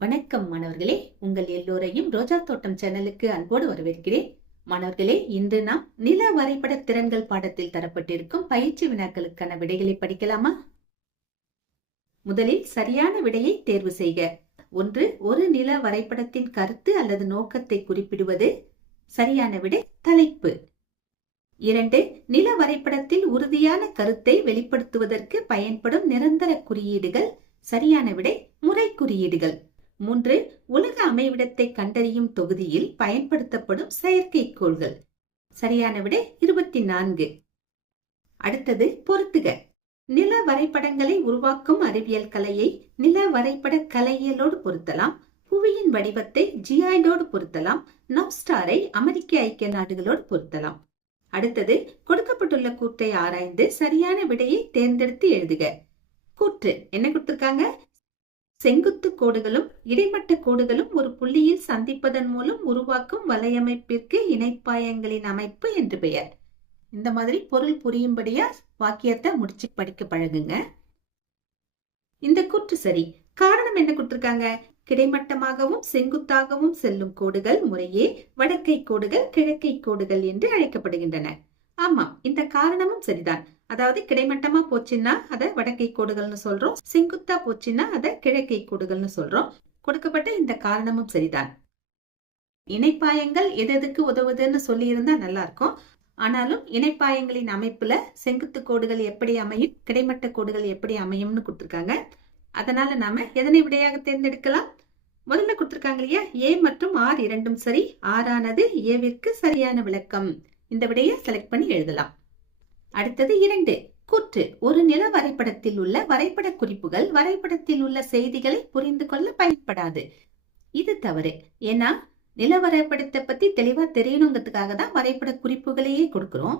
வணக்கம் மாணவர்களே, உங்கள் எல்லோரையும் ரோஜா தோட்டம் சேனலுக்கு அன்போடு வரவேற்கிறேன். மாணவர்களே, இன்று நாம் நில வரைபட திறன்கள் பாடத்தில் தரப்பட்டிருக்கும் பயிற்சி வினாக்களுக்கான விடைகளை படிக்கலாமா? முதலில் சரியான விடையை தேர்வு செய்க. 1. ஒரு நில வரைபடத்தின் கருத்து அல்லது நோக்கத்தை குறிப்பிடுவது. சரியான விடை தலைப்பு. 2. நில வரைபடத்தில் உறுதியான கருத்தை வெளிப்படுத்துவதற்கு பயன்படும் நிரந்தர குறியீடுகள். சரியான விடை முறை குறியீடுகள். 3. உலக அமைவிடத்தை கண்டறியும் தொகுதியில் பயன்படுத்தப்படும் செயற்கைக்கோள்கள். சரியான விடை 24. அடுத்தது பொருத்துக. நில வரைபடங்களை உருவாக்கும் அறிவியல் கலையை நில வரைபட கலையியலோடு பொருத்தலாம். புவியின் வடிவத்தை ஜியாய்டோடு பொருத்தலாம். நவ்ஸ்டாரை அமெரிக்க ஐக்கிய நாடுகளோடு பொருத்தலாம். அடுத்தது கொடுக்கப்பட்டுள்ள கூற்றை ஆராய்ந்து சரியான விடையை தேர்ந்தெடுத்து எழுதுக. கூற்று என்ன கொடுத்திருக்காங்க? செங்குத்து கோடுகளும் இடைமட்ட கோடுகளும் ஒரு புள்ளியில் சந்திப்பதன் மூலம் உருவாக்கும் வலையமைப்பிற்கு இணைப்பாயங்களின் அமைப்பு என்று பெயர். இந்த மாதிரி பொருள் புரியும்படியா வாக்கியத்தை முடிச்சு படிக்க பழகுங்க. இந்த கூற்று சரி. காரணம் என்ன கொடுத்திருக்காங்க? கிடைமட்டமாகவும் செங்குத்தாகவும் செல்லும் கோடுகள் முறையே வடக்கை கோடுகள், கிழக்கை கோடுகள் என்று அழைக்கப்படுகின்றன. ஆமாம், இந்த காரணமும் சரிதான். அதாவது கிடைமட்டமா போச்சுன்னா அதை வடக்கை கோடுகள்னு சொல்றோம், செங்குத்தா போச்சுன்னா அதை கிழக்கை கோடுகள்னு சொல்றோம். கொடுக்கப்பட்ட இந்த காரணமும் சரிதான். இணைப்பாயங்கள் எதுக்கு உதவுதுன்னு சொல்லி இருந்தா நல்லா இருக்கும். ஆனாலும் இணைப்பாயங்களின் அமைப்புல செங்குத்து கோடுகள் எப்படி அமையும், கிடைமட்ட கோடுகள் எப்படி அமையும்னு கொடுத்திருக்காங்க. அதனால நாம எதனை விடையாக தேர்ந்தெடுக்கலாம்? முதல்ல கொடுத்திருக்காங்க இல்லையா, ஏ மற்றும் ஆர் இரண்டும் சரி. ஆரானது ஏவிற்கு சரியான விளக்கம். இந்த விடையை செலக்ட் பண்ணி எழுதலாம். அடுத்தது 2. கூற்று ஒரு நில வரைபடத்தில் உள்ள வரைபட குறிப்புகள் வரைபடத்தில் உள்ள செய்திகளை புரிந்து கொள்ள பயன்படாது. இது தவறு. ஏன்னா நில வரைபடத்தை பத்தி தெளிவா தெரியணுங்கிறதுக்காக தான் வரைபட குறிப்புகளையே கொடுக்கிறோம்.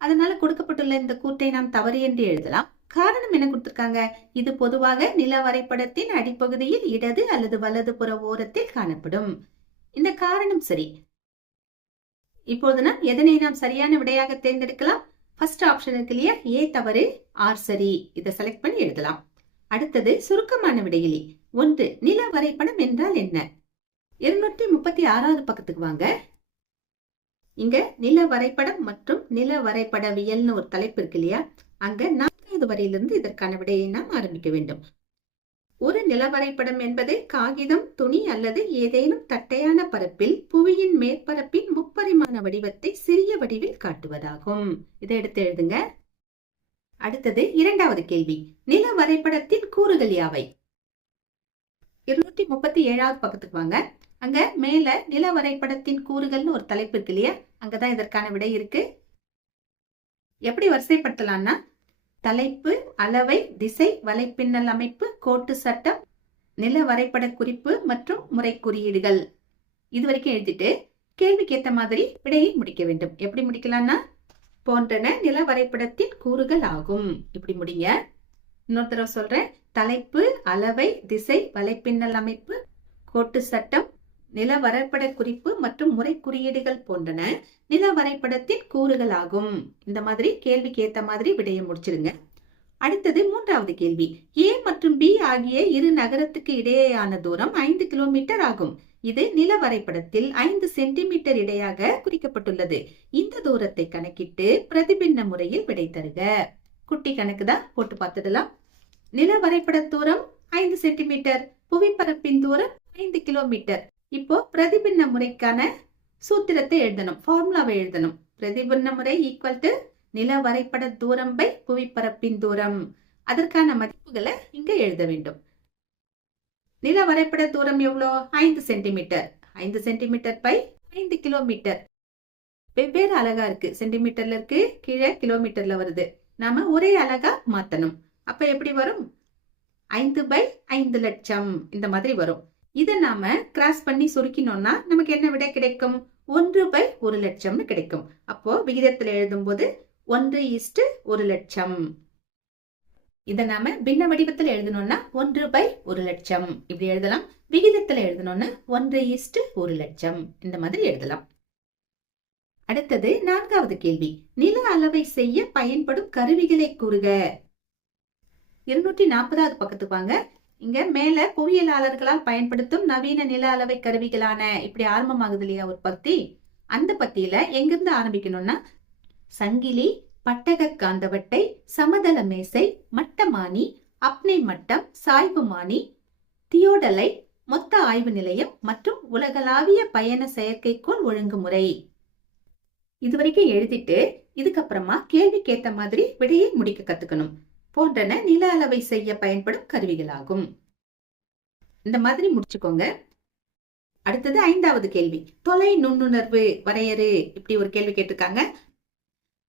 அதனால கொடுக்கப்பட்டுள்ள இந்த கூற்றை நாம் தவறு என்று எழுதலாம். காரணம் என்ன கொடுத்திருக்காங்க? இது பொதுவாக நில வரைபடத்தின் அடிப்பகுதியில் இடது அல்லது வலது புற ஓரத்தில் காணப்படும். இந்த காரணம் சரி. இப்போது நாம் எதனை நாம் சரியான விடையாக தேர்ந்தெடுக்கலாம்? ஃபர்ஸ்ட் ஆப்ஷன் இருக்கு இல்லையா, ஏ தவறு, ஆர் சரி. இதை செலக்ட் பண்ணி எழுதலாம். அடுத்தது சுருக்கமான விடையிலி. 1. நில வரைபடம் என்றால் என்ன? 236வது பக்கத்துக்கு வாங்க. இங்க நில வரைபடம் மற்றும் நில வரைபடவியல்னு ஒரு தலைப்பு இருக்கு இல்லையா, அங்க 4வது வரியிலிருந்து இதற்கான விடையை நாம் ஆரம்பிக்க வேண்டும். ஒரு நில வரைபடம் என்பது காகிதம், துணி அல்லது ஏதேனும் தட்டையான பரப்பில் புவியின் மேற்பரப்பின் முப்பரிமாண வடிவத்தை சிறிய வடிவில் காட்டுவதாகும். இதை எடுத்து எழுதுங்க. அடுத்தது 2வது கேள்வி. நில வரைபடத்தின் கூறுகள் யாவை? 237வது பக்கத்துக்கு வாங்க. அங்க மேல நில வரைபடத்தின் கூறுகள்னு ஒரு தலைப்பு இருக்கு இல்லையா, அங்கதான் இதற்கான விடை இருக்கு. எப்படி வரிசைப்படுத்தலாம்னா, தலைப்பு, அளவை, திசை, வலைப்பின்னல் அமைப்பு, கோட்டு சட்டம், நில வரைபட குறிப்பு மற்றும் முறை குறியீடுகள். இது வரைக்கும் எழுதிட்டு கேள்விக்கு ஏற்ற மாதிரி விடையை முடிக்க வேண்டும். எப்படி முடிக்கலாம்னா, போன்றன நில வரைபடத்தின் கூறுகள் ஆகும். இப்படி முடிங்க. இன்னொரு தடவை சொல்றேன். தலைப்பு, அளவை, திசை, வலைப்பின்னல் அமைப்பு, கோட்டு சட்டம், நில வரைபட குறிப்பு மற்றும் முறை குறியீடுகள் போன்றன நில வரைபடத்தின் கூறுகள் ஆகும். இந்த மாதிரி கேள்விக்கு ஏத்த மாதிரி விடையை முடிச்சிருங்க. அடுத்தது 3வது கேள்வி. ஏ மற்றும் பி ஆகிய இரு நகரத்துக்கு இடையேயான தூரம் 5 கிலோமீட்டர் ஆகும். இது நில வரைபடத்தில் 5 சென்டிமீட்டர் இடையாக குறிக்கப்பட்டுள்ளது. இந்த தூரத்தை கணக்கிட்டு பிரதிபின்ன முறையில் விடை தருக. குட்டி கணக்கு தான், போட்டு பார்த்துடலாம். நில வரைபட தூரம் 5 சென்டிமீட்டர், புவிப்பரப்பின் தூரம் 5 கிலோமீட்டர். இப்போ பிரதிபின்ன முறைக்கான சூத்திரத்தை எழுதணும், ஃபார்முலாவை எழுதணும். பிரதிபின்ன முறை ஈக்குவல் டு நில வரைபட தூரம் பை புவிப்பரப்பின் தூரம். அதற்கான மதிப்புகளை இங்க எழுத வேண்டும். நில வரைபட தூரம் எவ்வளோ? 5 சென்டிமீட்டர். 5 centimetre by 5 kilometre. வெவ்வேறு அலகா இருக்கு, சென்டிமீட்டர்ல இருக்கு, கீழே கிலோமீட்டர்ல வருது. நாம ஒரே அலகா மாத்தணும். அப்ப எப்படி வரும்? 5/5 லட்சம் இந்த மாதிரி வரும். இதை நாம கிராஸ் பண்ணி சுருக்கினோம்னா நமக்கு என்ன விடை கிடைக்கும்? 1/1 லட்சம்னு கிடைக்கும். அப்போ விகிதத்துல எழுதும் போது 1:1 லட்சம். இதை நாம பின்ன வடிவத்தில் எழுதணும்னா 1/1 லட்சம் இப்படி எழுதலாம். விகிதத்துல எழுதணும்னா 1:1 லட்சம் இந்த மாதிரி எழுதலாம். அடுத்தது 4வது கேள்வி. நில அளவை செய்ய பயன்படும் கருவிகளை கூறுக. 240வது பக்கத்துக்கு வாங்க. இங்க மேல புவியியலாளர்களால் பயன்படுத்தும் நவீன நில அளவை கருவிகளான இப்படி ஆரம்பமாகுது இல்லையா ஒரு பத்தி. அந்த பத்தியில எங்கிருந்து ஆரம்பிக்கணும்னா சங்கிலி, பட்டக காந்தவட்டை, சமதள மேசை, மட்டமானி, அப்னை மட்டம், சாய்வுமானி, தியோடலை, மொத்த ஆய்வு நிலையம் மற்றும் உலகளாவிய பயண செயற்கைக்கோள் ஒழுங்குமுறை. இதுவரைக்கும் எழுதிட்டு இதுக்கப்புறமா கேள்விக்கேத்த மாதிரி விடையை முடிக்க கத்துக்கணும் போன்றன நில அளவை செய்ய பயன்படும் கருவிகளாகும். இந்த மாதிரி முடிச்சுக்கோங்க. அடுத்தது 5வது கேள்வி. தொலை நுண்ணுணர்வு வரையறு. இப்படி ஒரு கேள்வி கேட்டிருக்காங்க.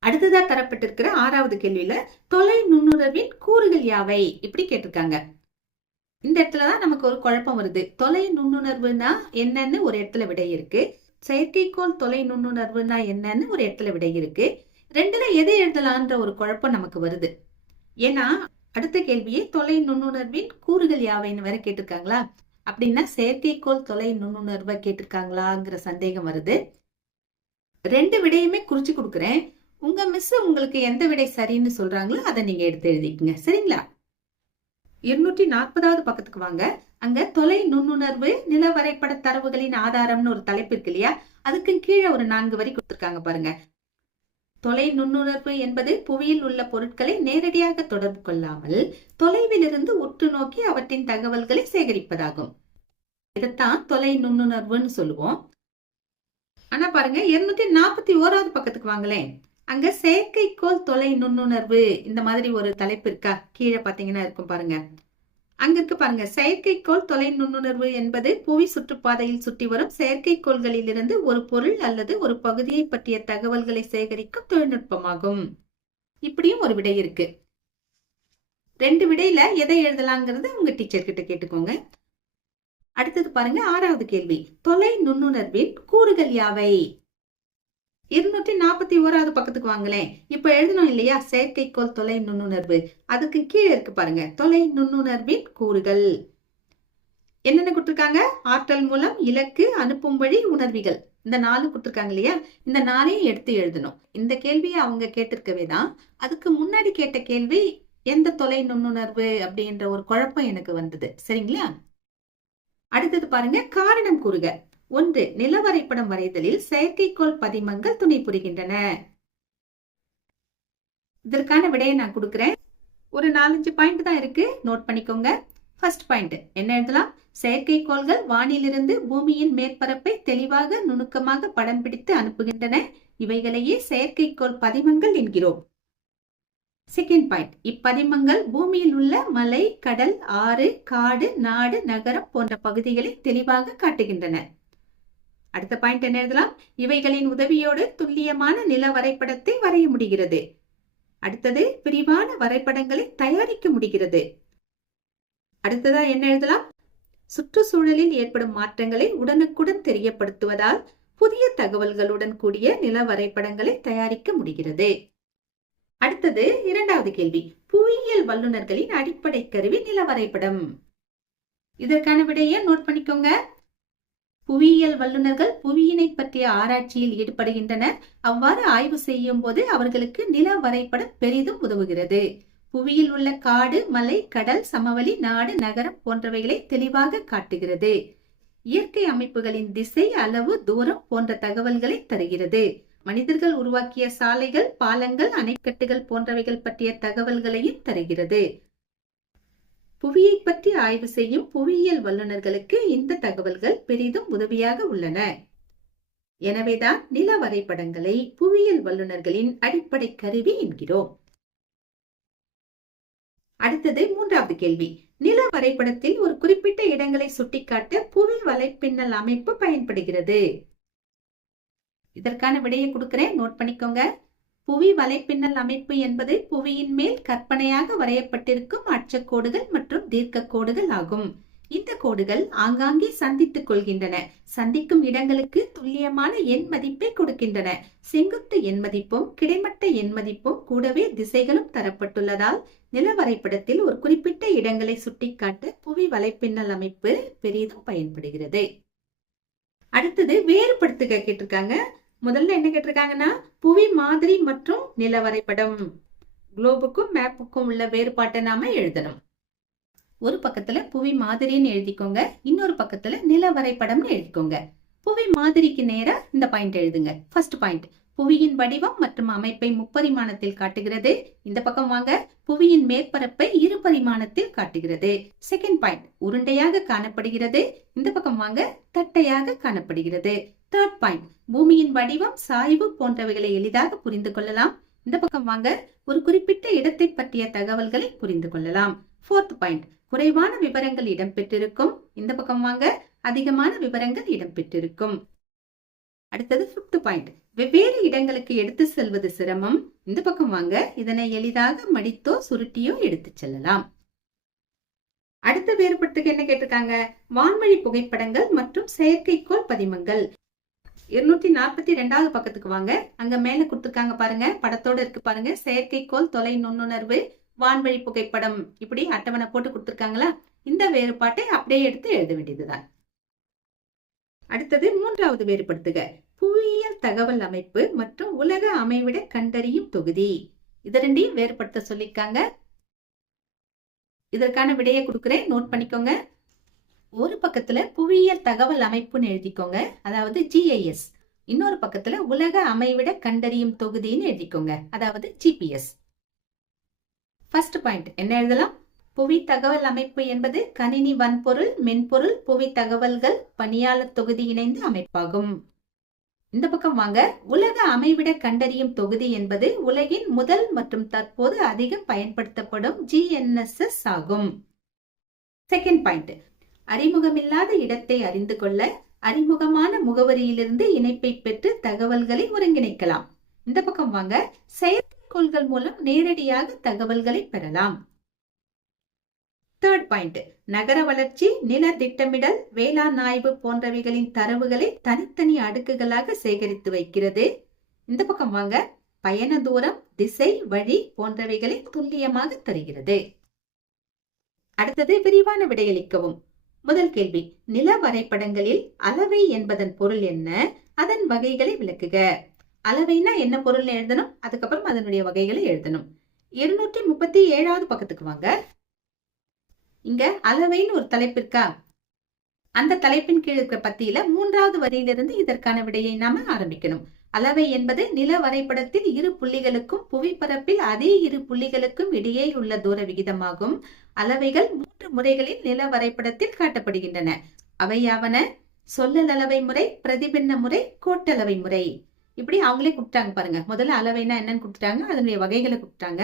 அடுத்ததா தரப்பட்டிருக்கிற 6வது கேள்வியில தொலை நுண்ணுணர்வின் கூறுகள் யாவை இப்படி கேட்டிருக்காங்க. இந்த இடத்துலதான் நமக்கு ஒரு குழப்பம் வருது. தொலை நுண்ணுணர்வுனா என்னன்னு ஒரு இடத்துல விடை இருக்கு, செயற்கைக்கோள் தொலை நுண்ணுணர்வுனா என்னன்னு ஒரு இடத்துல விடை இருக்கு. ரெண்டுல எதை எழுதலான்ற ஒரு குழப்பம் நமக்கு வருது. ஏன்னா அடுத்த கேள்வியே தொலை நுண்ணுணர்வின் கூறுகள் யாவைன்னு வேற கேட்டிருக்காங்களா. அப்படின்னா செயற்கைக்கோள் தொலை நுண்ணுணர்வை கேட்டிருக்காங்களாங்கிற சந்தேகம் வருது. 2 விடையுமே குறிச்சு கொடுக்குறேன். உங்க மிஸ் உங்களுக்கு எந்த விடை சரின்னு சொல்றாங்களோ அதை நீங்க எடுத்து எழுதிக்கங்க, சரிங்களா? 240வது பக்கத்துக்கு வாங்க. அங்க தொலை நுண்ணுணர்வு நில வரைபட தரவுகளின் ஆதாரம்னு ஒரு தலைப்பு இருக்கு இல்லையா, அதுக்கு கீழே ஒரு 4 வரி கொடுத்திருக்காங்க பாருங்க. தொலை நுண்ணுணர்வு என்பது புவியில் உள்ள பொருட்களை நேரடியாக தொடர்பு கொள்ளாமல் தொலைவில் இருந்து உற்று நோக்கி அவற்றின் தகவல்களை சேகரிப்பதாகும். இதைத்தான் தொலை நுண்ணுணர்வுன்னு சொல்லுவோம். ஆனா பாருங்க 241வது பக்கத்துக்கு வாங்களேன். அங்க செயற்கைக்கோள் தொலை நுண்ணுணர்வு இந்த மாதிரி ஒரு தலைப்பு இருக்கா, கீழே பாத்தீங்கன்னா இருக்கும் பாருங்க. அங்க இருக்கு பாருங்க, செயற்கைக்கோள் தொலை நுண்ணுணர்வு என்பது புவி சுற்றுப்பாதையில் சுற்றி வரும் செயற்கைக்கோள்களில் இருந்து ஒரு பொருள் அல்லது ஒரு பகுதியை பற்றிய தகவல்களை சேகரிக்கும் தொழில்நுட்பமாகும். இப்படியும் ஒரு விடை இருக்கு. 2 விடையில எதை எழுதலாங்கிறத உங்க டீச்சர் கிட்ட கேட்டுக்கோங்க. அடுத்தது பாருங்க 6வது கேள்வி. தொலை நுண்ணுணர்வின் கூறுகள் யாவை? 241வது பக்கத்துக்கு வாங்களேன். இப்ப எழுதணும் இல்லையா செயற்கைக்கோள் தொலை நுண்ணுணர்வு, அதுக்கு கீழே இருக்கு பாருங்க தொலை நுண்ணுணர்வின் கூறுகள். என்னென்ன கொடுத்திருக்காங்க? ஆற்றல் மூலம், இலக்கு, அனுப்பும் வழி, உணர்விகள். இந்த 4 கொடுத்திருக்காங்க இல்லையா, இந்த 4ஐயும் எடுத்து எழுதணும். இந்த கேள்வியை அவங்க கேட்டிருக்கவே தான் அதுக்கு முன்னாடி கேட்ட கேள்வி எந்த தொலை நுண்ணுணர்வு அப்படின்ற ஒரு குழப்பம் எனக்கு வந்தது, சரிங்களா? அடுத்தது பாருங்க காரணம் கூறுக. 1. நில வரைபடம் வரைதலில் செயற்கைக்கோள் பதிமங்கள் துணை புரிகின்றன. இதற்கான விடையை நான் கொடுக்கிறேன். ஒரு 4-5 பாயிண்ட் தான் இருக்கு, நோட் பண்ணிக்கோங்க. ஃபர்ஸ்ட் பாயிண்ட் என்ன எழுதலாம்? செயற்கைக்கோள்கள் வானிலிருந்து பூமியின் மேற்பரப்பை தெளிவாக நுணுக்கமாக படம் பிடித்து அனுப்புகின்றன. இவைகளையே செயற்கைக்கோள் பதிமங்கள் என்கிறோம். செகண்ட் பாயிண்ட், இப்பதிமங்கள் பூமியில் உள்ள மலை, கடல், ஆறு, காடு, நாடு, நகரம் போன்ற பகுதிகளை தெளிவாக காட்டுகின்றன. அடுத்த பாயிண்ட் என்ன எழுதலாம்? இவைகளின் உதவியோடு துல்லியமான நில வரைபடத்தை வரைய முடிகிறது. அடுத்தது விரிவான வரைபடங்களை தயாரிக்க முடிகிறது. அடுத்ததா என்ன எழுதலாம்? சுற்றுச்சூழலில் ஏற்படும் மாற்றங்களை உடனுக்குடன் தெரியப்படுத்துவதால் புதிய தகவல்களுடன் கூடிய நில வரைபடங்களை தயாரிக்க முடிகிறது. அடுத்தது 2வது கேள்வி. புவியியல் வல்லுநர்களின் அடிப்படை கருவி நில வரைபடம். இதற்கான விடையை நோட் பண்ணிக்கோங்க. புவியியல் வல்லுநர்கள் புவியினை பற்றிய ஆராய்ச்சியில் ஈடுபடுகின்றனர். அவ்வாறு ஆய்வு செய்யும் போது அவர்களுக்கு நில வரைபடம் பெரிதும் உதவுகிறது. புவியில் உள்ள காடு, மலை, கடல், சமவெளி, நாடு, நகரம் போன்றவைகளை தெளிவாக காட்டுகிறது. இயற்கை அமைப்புகளின் திசை, அளவு, தூரம் போன்ற தகவல்களை தருகிறது. மனிதர்கள் உருவாக்கிய சாலைகள், பாலங்கள், அணைக்கட்டுகள் போன்றவைகள் பற்றிய தகவல்களையும் தருகிறது. புவியை பற்றி ஆய்வு செய்யும் புவியியல் வல்லுநர்களுக்கு இந்த தகவல்கள் பெரிதும் உதவியாக உள்ளன. எனவேதான் நில வரைபடங்களை புவியியல் வல்லுநர்களின் அடிப்படை கருவி என்கிறோம். அடுத்தது 3வது கேள்வி. நில வரைபடத்தில் ஒரு குறிப்பிட்ட இடங்களை சுட்டிக்காட்ட புவி வலைப்பின்னல் அமைப்பு பயன்படுகிறது. இதற்கான விடையை கொடுக்கிறேன், நோட் பண்ணிக்கோங்க. புவி வலைப்பின்னல் அமைப்பு என்பது புவியின் மேல் கற்பனையாக வரையப்பட்டிருக்கும் அச்சக்கோடுகள் மற்றும் தீர்க்க கோடுகள் ஆகும். இந்த கோடுகள் ஆங்காங்கே சந்தித்துக் கொள்கின்றன. சந்திக்கும் இடங்களுக்கு துல்லியமான எண் மதிப்பை கொடுக்கின்றன. செங்குத்து எண் மதிப்பும் கிடைமட்ட எண் மதிப்பும் கூடவே திசைகளும் தரப்பட்டுள்ளதால் நில வரைபடத்தில் ஒரு குறிப்பிட்ட இடங்களை சுட்டிக்காட்ட புவி வலைப்பின்னல் அமைப்பு பெரிதும் பயன்படுகிறது. அடுத்தது வேறுபடுத்துக கேட்டிருக்காங்க. முதல்ல என்ன கேட்டிருக்காங்கன்னா புவி மாதிரி மற்றும் நில வரைபடம், குளோபுக்கும் மேப்புக்கும் உள்ள வேறுபாட்டை நாம எழுதணும். ஒரு பக்கத்துல புவி மாதிரின்னு எழுதிக்கோங்க, இன்னொரு பக்கத்துல நில வரைபடம்னு எழுதிக்கோங்க. புவி மாதிரிக்கு நேரா இந்த பாயிண்ட் எழுதுங்க. ஃபர்ஸ்ட் பாயிண்ட், புவியின் வடிவம் மற்றும் அமைப்பை முப்பரிமாணத்தில் காட்டுகிறது. இந்த பக்கம் வாங்க, புவியின் மேற்பரப்பை இரு பரிமாணத்தில் காட்டுகிறது. செகண்ட் பாயிண்ட், உருண்டையாக காணப்படுகிறது. இந்த பக்கம் வாங்க, தட்டையாக காணப்படுகிறது. தேர்ட் பாயிண்ட், பூமியின் வடிவம், சாய்வு போன்றவைகளை எளிதாக புரிந்து கொள்ளலாம். இந்த பக்கம் வாங்க, ஒரு குறிப்பிட்ட இடத்தை பற்றிய தகவல்களை புரிந்து கொள்ளலாம். ஃபோர்த் பாயிண்ட், குறைவான விவரங்கள் இடம்பெற்றிருக்கும். இந்த பக்கம் வாங்க, அதிகமான விவரங்கள் இடம்பெற்றிருக்கும். அடுத்தது ஃபிஃப்த் பாயிண்ட், வெவ்வேறு இடங்களுக்கு எடுத்து செல்வது சிரமம். இந்த பக்கம் வாங்க, இதனை எளிதாக மடித்தோ சுருட்டியோ எடுத்து செல்லலாம். அடுத்த வேறுபட்டுக்கு என்ன கேட்டிருக்காங்க? வான்வழி புகைப்படங்கள் மற்றும் செயற்கைக்கோள் பதிமங்கள். 242வது பக்கத்துக்கு வாங்க, அங்க மேல கொடுத்திருக்காங்க பாருங்க, படத்தோட இருக்கு பாருங்க, செயற்கைக்கோள் தொலை நுண்ணுணர்வு வான்வழி புகைப்படம், இப்படி அட்டவணை போட்டு கொடுத்திருக்காங்களா? இந்த வேறுபாட்டை அப்படியே எடுத்து எழுத வேண்டியதுதான். அடுத்தது மூன்றாவது வேறுபடுத்துக, புவியியல் தகவல் அமைப்பு மற்றும் உலக அமைவிட கண்டறியும் தொகுதி. இது ரெண்டையும் வேறுபடுத்த சொல்லிருக்காங்க. இதற்கான விடையை கொடுக்கிறேன், நோட் பண்ணிக்கோங்க. ஒரு பக்கத்துல புவியியல் தகவல் அமைப்புன்னு எழுதிக்கோங்க, அதாவது GIS. இன்னொரு பக்கத்துல உலக அமைவிட கண்டறியும் தொகுதின்னு எழுதிக்கோங்க, அதாவது GPS. ஃபர்ஸ்ட் பாயிண்ட் என்ன எழுதலாம்? புவி தகவல் அமைப்பு என்பது கணினி வன்பொருள், மென்பொருள், புவி தகவல்கள், பணியாளர் தொகுதி இணைந்த அமைப்பாகும். இந்த பக்கம் வாங்க, உலக அமைவிட கண்டறியும் தொகுதி என்பது உலகின் முதல் மற்றும் தற்போது அதிகம் பயன்படுத்தப்படும் GNSS ஆகும். செகண்ட் பாயிண்ட், அறிமுகமில்லாத இடத்தை அறிந்து கொள்ள அறிமுகமான முகவரியிலிருந்து இணைப்பை பெற்று தகவல்களை ஒருங்கிணைக்கலாம். இந்த பக்கம் வாங்க, செயற்கைக்கோள்கள் மூலம் நேரடியாக தகவல்களை பெறலாம். தேர்ட் பாயிண்ட், நகர வளர்ச்சி, நில திட்டமிடல், வேளாண் ஆய்வு போன்றவைகளின் தரவுகளை தனித்தனி அடுக்குகளாக சேகரித்து வைக்கிறது. இந்த பக்கம் வாங்க, பயண தூரம், திசை, வழி போன்றவைகளை துல்லியமாக தருகிறது. அடுத்தது விரிவான விடையளிக்கவும். முதல் கேள்வி, நில வரைபடங்களில் அளவை என்பதன் பொருள் என்ன? அதன் வகைகளை விளக்குக. அளவைனா என்ன பொருள்னு எழுதணும், அதுக்கப்புறம் அதனுடைய வகைகளை எழுதணும். 237வது பக்கத்துக்கு வாங்க, இங்க அளவைன்னு ஒரு தலைப்பு இருக்கா? அந்த தலைப்பின் கீழ் இருக்கிற பத்தியில 3வது வரியிலிருந்து இதற்கான விடையை நாம ஆரம்பிக்கணும். அளவை என்பது நில வரைபடத்தில் இரு புள்ளிகளுக்கும் புவிப்பரப்பில் அதே இரு புள்ளிகளுக்கும் இடையே உள்ள தூர விகிதமாகும். அளவைகள் 3 முறைகளில் நில வரைபடத்தில் காட்டப்படுகின்றன. அவையாவன சொல்லல் அளவை முறை, பிரதிபின்ன முறை, கோட்டளவை முறை. இப்படி அவங்களே கொடுத்தாங்க பாருங்க. முதல்ல அளவைனா என்னன்னு கொடுத்துட்டாங்க, அதனுடைய வகைகளை கொடுத்தாங்க.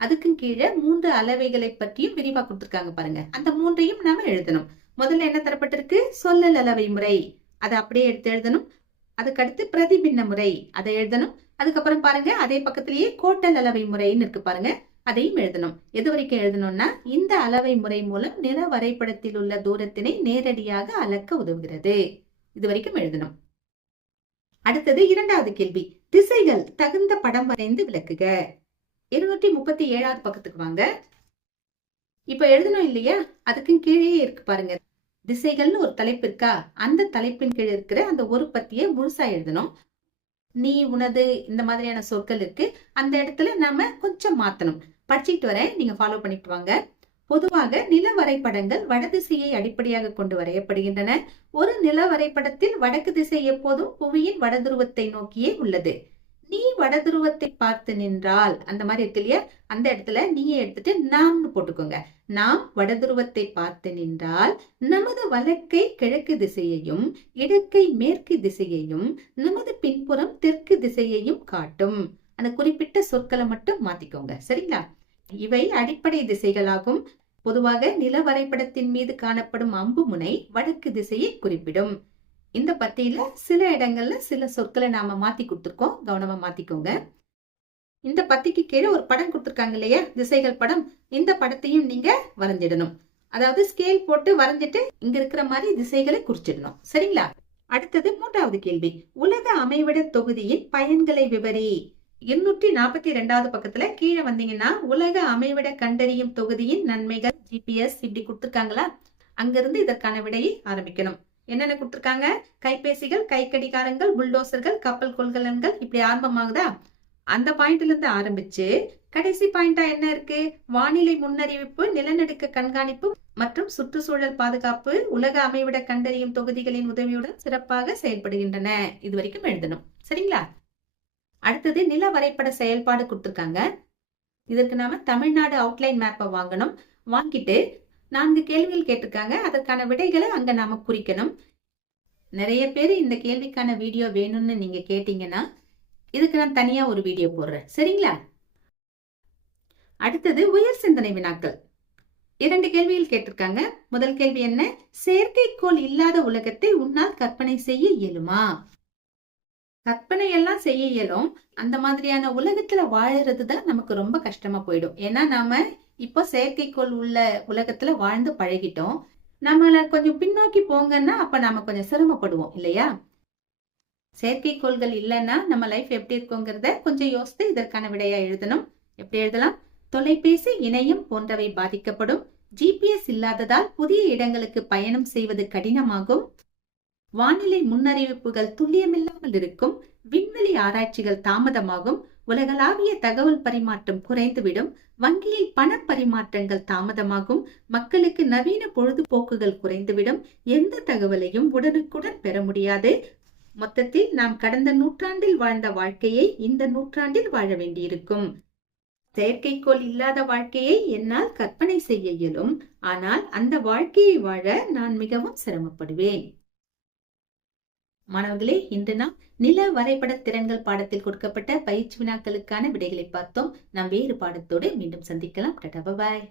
அதுக்கு கீழே 3 அளவைகளை பற்றியும் விரிவா கொடுத்திருக்காங்க பாருங்க. அந்த 3ஐயும் நாம எழுதணும். முதல்ல என்ன தரப்பட்டிருக்கு? சொல்லல் அளவை முறை, அதை அப்படியே எடுத்து எழுதணும். அதுக்கடுத்து பிரதிபின்ன முறை, அதை எழுதணும். அதுக்கப்புறம் பாருங்க, அதே பக்கத்திலேயே கோட்டல் அளவை முறைன்னு இருக்கு பாருங்க, அதையும் எழுதணும். எது வரைக்கும் எழுதணும்னா, இந்த அளவை முறை மூலம் நில வரைபடத்தில் உள்ள தூரத்தினை நேரடியாக அளக்க உதவுகிறது. இது வரைக்கும் எழுதணும். அடுத்தது 2வது கேள்வி, திசைகள் தகுந்த படம் வரைந்து விளக்குக. 237வது பக்கத்துக்கு வாங்க. இப்ப எழுதணும் இல்லையா, அதுக்கு கீழே இருக்கு பாருங்க, திசைகள்னு ஒரு தலைப்பு இருக்கா? அந்த தலைப்பின் கீழே இருக்கிற அந்த ஒரு பத்தியை முழுசா எழுதணும். நீ, உனது, இந்த மாதிரியான சொற்கள் இருக்கு. அந்த இடத்துல நாம கொஞ்சம் மாத்தணும். படிச்சுக்கிட்டு வரேன், நீங்க ஃபாலோ பண்ணிட்டு வாங்க. பொதுவாக நில வரைபடங்கள் வடதிசையை அடிப்படையாக கொண்டு வரையப்படுகின்றன. ஒரு நில வரைபடத்தில் வடக்கு திசை எப்போதும் புவியின் வடதுருவத்தை நோக்கியே உள்ளது. நீ வடதுருவத்தை பார்த்து நின்றால், அந்த மாதிரி இருக்கு இல்லையா, அந்த இடத்துல நீயே எடுத்துட்டு நாம்னு போட்டுக்கோங்க. நாம் வடதுருவத்தை பார்த்து நின்றால் நமது வலக்கை கிழக்கு திசையையும் இடக்கை மேற்கு திசையையும் நமது பின்புறம் தெற்கு திசையையும் காட்டும். அந்த குறிப்பிட்ட சொற்களை மட்டும் மாத்திக்கோங்க, சரிங்களா? இவை அடிப்படை திசைகளாகும். பொதுவாக நில வரைபடத்தின் மீது காணப்படும் அம்பு முனை வடக்கு திசையை குறிப்பிடும். இந்த பத்தியில சில இடங்கள்ல சில சொற்களை நாம மாத்தி கொடுத்துருக்கோம், கவனமா மாத்திக்கோங்க. இந்த பத்திக்கு கீழே ஒரு படம் கொடுத்துருக்காங்க இல்லையா, திசைகள் படம். இந்த படத்தையும் நீங்க வரைஞ்சிடணும். அதாவது ஸ்கேல் போட்டு வரைஞ்சிட்டு இங்க இருக்கிற மாதிரி திசைகளை குறிச்சிடணும், சரிங்களா? அடுத்தது 3வது கேள்வி, உலக அமைவிட தொகுதியின் பயன்களை விவரி. 242வது பக்கத்துல கீழே வந்தீங்கன்னா உலக அமைவிட கண்டறியும் தொகுதியின் நன்மைகள், GPS இப்படி கொடுத்துருக்காங்களா? அங்கிருந்து இதற்கான விடையை ஆரம்பிக்கணும். என்னென்ன கொடுத்திருக்காங்க? கைபேசிகள், கை கடிகாரங்கள், புல்டோசர்கள், கப்பல் கொள்கலன்கள், இப்படி ஆரம்பமாகுதா? அந்த பாயிண்ட்ல இருந்து ஆரம்பிச்சு கடைசி பாயிண்டா என்ன இருக்கு? வானிலை முன்னறிவிப்பு, நிலநடுக்க கண்காணிப்பு மற்றும் சுற்றுச்சூழல் பாதுகாப்பு உலக அமைவிட கண்டறியும் தொகுதிகளின் உதவியுடன் சிறப்பாக செயல்படுகின்றன. இது வரைக்கும் எழுதணும். சரிங்களா? அடுத்தது நில வரைபட செயல்பாடு கொடுத்திருக்காங்க. இதற்கு நாம தமிழ்நாடு அவுட்லைன் மேப்பை வாங்கணும். வாங்கிட்டு 4 கேள்விகள் கேட்டிருக்காங்க. அதற்கான விடைகளை அங்க நாம குறிக்கணும். நிறைய பேர் இந்த கேள்விக்கான வீடியோ வேணும்னு நீங்க கேட்டீங்கன்னா இதுக்கு நான் தனியா ஒரு வீடியோ போடுறேன். சரிங்களா? அடுத்தது உயர் சிந்தனை வினாக்கள். 2 கேள்விகள் கேட்டிருக்காங்க. முதல் கேள்வி என்ன? செயற்கைக்கோள் இல்லாத உலகத்தை உன்னால் கற்பனை செய்ய இயலுமா? கற்பனை எல்லாம் செய்ய இயலும். அந்த மாதிரியான உலகத்துல வாழறது தான் நமக்கு ரொம்ப கஷ்டமா போயிடும். ஏன்னா நாம இப்போ செயற்கைக்கோள் உள்ள உலகத்துல வாழ்ந்து பழகிட்டோம். நம்மள கொஞ்சம் பின்னோக்கி போங்கன்னா அப்ப நாம கொஞ்சம் சிரமப்படுவோம் இல்லையா? செயற்கைக்கோள்கள் இல்லைன்னா நம்ம லைஃப் எப்படி இருக்குங்கிறத கொஞ்சம் யோசித்து இதற்கான விடையா எழுதணும். எப்படி எழுதலாம்? தொலைபேசி, இணையம் போன்றவை பாதிக்கப்படும். GPS இல்லாததால் புதிய இடங்களுக்கு பயணம் செய்வது கடினமாகும். வானிலை முன்னறிவிப்புகள் துல்லியமில்லாமல் இருக்கும். விண்வெளி ஆராய்ச்சிகள் தாமதமாகும். உலகளாவிய தகவல் பரிமாற்றம் குறைந்துவிடும். வங்கியில் பண பரிமாற்றங்கள் தாமதமாகும். மக்களுக்கு நவீன பொழுதுபோக்குகள் குறைந்துவிடும். எந்த தகவலையும் உடனுக்குடன் பெற முடியாது. மொத்தத்தில் நாம் கடந்த நூற்றாண்டில் வாழ்ந்த வாழ்க்கையை இந்த நூற்றாண்டில் வாழ வேண்டியிருக்கும். செயற்கைக்கோள் இல்லாத வாழ்க்கையை என்னால் கற்பனை செய்ய இயலும். ஆனால் அந்த வாழ்க்கையை வாழ நான் மிகவும் சிரமப்படுவேன். மாணவர்களே, இன்று நாம் நில வரைபட திறன்கள் பாடத்தில் கொடுக்கப்பட்ட பயிற்சி வினாக்களுக்கான விடைகளை பார்த்தோம். நாம் வேறு பாடத்தோடு மீண்டும் சந்திக்கலாம். Tata, bye bye.